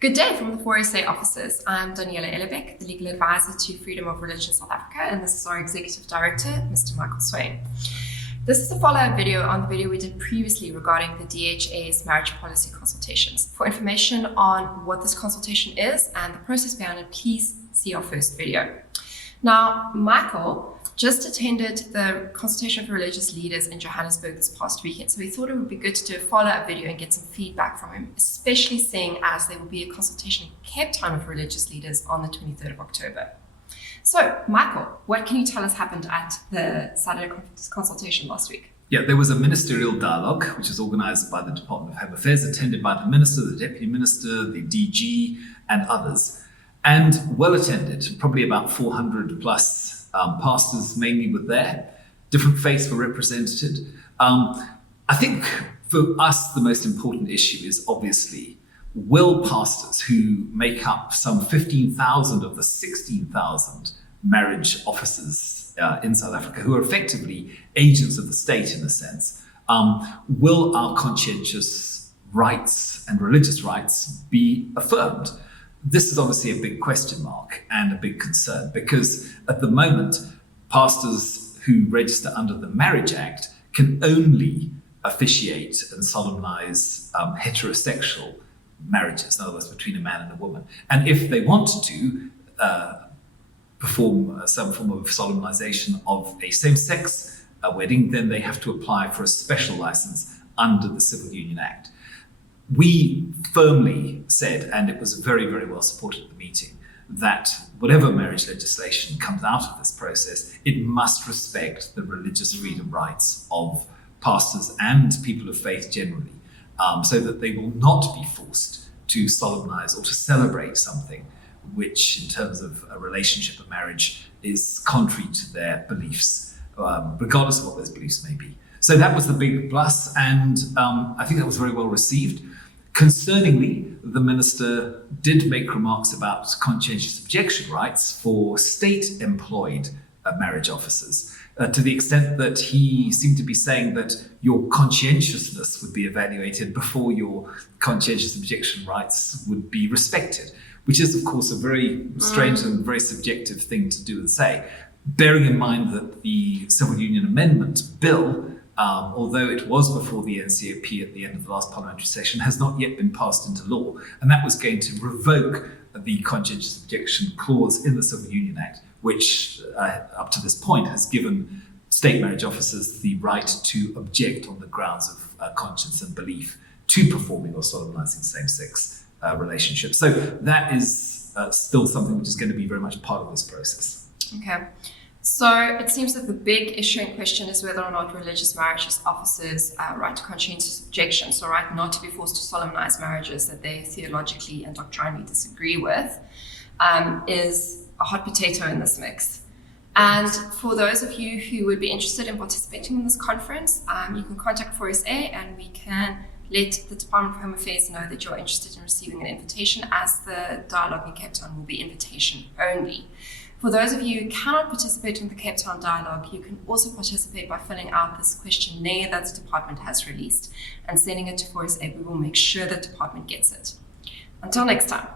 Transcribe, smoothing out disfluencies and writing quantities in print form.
Good day from the 4SA offices. I'm Daniela Ellerbeck, the Legal Advisor to Freedom of Religion South Africa, and this is our Executive Director, Mr. Michael Swain. This is a follow-up video on the video we did previously regarding the DHA's marriage policy consultations. For information on what this consultation is and the process behind it, please see our first video. Now, Michael just attended the consultation for religious leaders in Johannesburg this past weekend, so we thought it would be good to do a follow-up video and get some feedback from him, especially seeing as there will be a consultation in Cape Town with religious leaders on the 23rd of October. So, Michael, what can you tell us happened at the Saturday consultation last week? Yeah, there was a ministerial dialogue, which was organised by the Department of Home Affairs, attended by the Minister, the Deputy Minister, the DG, and others, and well attended. Probably about 400 plus pastors mainly were there. Different faiths were represented. I think for us, the most important issue is obviously, will pastors who make up some 15,000 of the 16,000 marriage officers in South Africa, who are effectively agents of the state in a sense, will our conscientious rights and religious rights be affirmed? This is obviously a big question mark and a big concern, because at the moment, pastors who register under the Marriage Act can only officiate and solemnize heterosexual marriages, in other words, between a man and a woman. And if they want to perform some form of solemnization of a same-sex wedding, then they have to apply for a special license under the Civil Union Act. We firmly said, and it was very, very well supported at the meeting, that whatever marriage legislation comes out of this process, it must respect the religious freedom rights of pastors and people of faith generally, so that they will not be forced to solemnize or to celebrate something which, in terms of a relationship, a marriage, is contrary to their beliefs, regardless of what those beliefs may be. So that was the big plus, and I think that was very well received. Concerningly, the minister did make remarks about conscientious objection rights for state-employed marriage officers, to the extent that he seemed to be saying that your conscientiousness would be evaluated before your conscientious objection rights would be respected, which is, of course, a very strange and very subjective thing to do and say, bearing in mind that the Civil Union Amendment Bill, although it was before the NCOP at the end of the last parliamentary session, has not yet been passed into law. And that was going to revoke the conscientious objection clause in the Civil Union Act, which up to this point has given state marriage officers the right to object on the grounds of conscience and belief to performing or solemnizing same-sex relationships. So that is still something which is going to be very much part of this process. Okay. So it seems that the big issue in question is whether or not religious marriages officers right to conscientious objection, so right not to be forced to solemnize marriages that they theologically and doctrinally disagree with, is a hot potato in this mix. And for those of you who would be interested in participating in this conference, you can contact 4SA and we can let the Department of Home Affairs know that you're interested in receiving an invitation, as the dialogue in Cape Town will be invitation only. For those of you who cannot participate in the Cape Town dialogue, you can also participate by filling out this questionnaire that the department has released and sending it to 4SA. We will make sure the department gets it. Until next time.